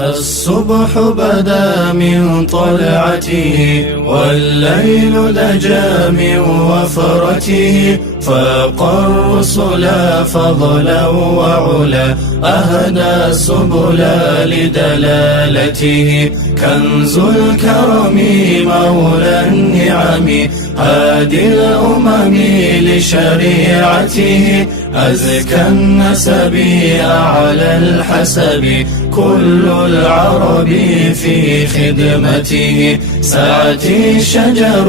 الصبح بدا من طلعته والليل لجا من وفرته، فاق الرسل فضلا وعلا أهدى سبلا لدلالته. كنز الكرم مولى النعم هادي الأمم لشريعته، أزكى النسب أعلى الحسب كل العرب في خدمته. سعتي الشجر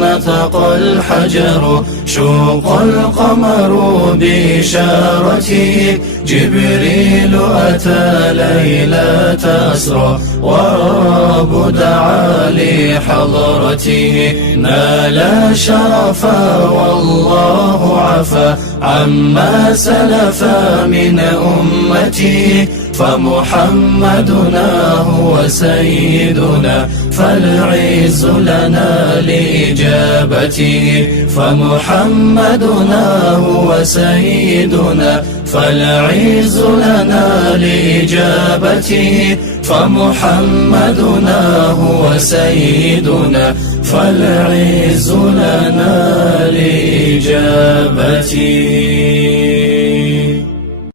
نطق الحجر شوق القمر بإشارته، جبريل أتى ليلة أسرى والرب دعا لحضرته. نال شرفا والله عفا عما سلف من أمته، فمحمدنا هو سيدنا فالعز لنا لإجابته. فمحمدنا هو سيدنا فالعز لنا لإجابته. فمحمدنا هو سيدنا فالعز لنا لإجابته.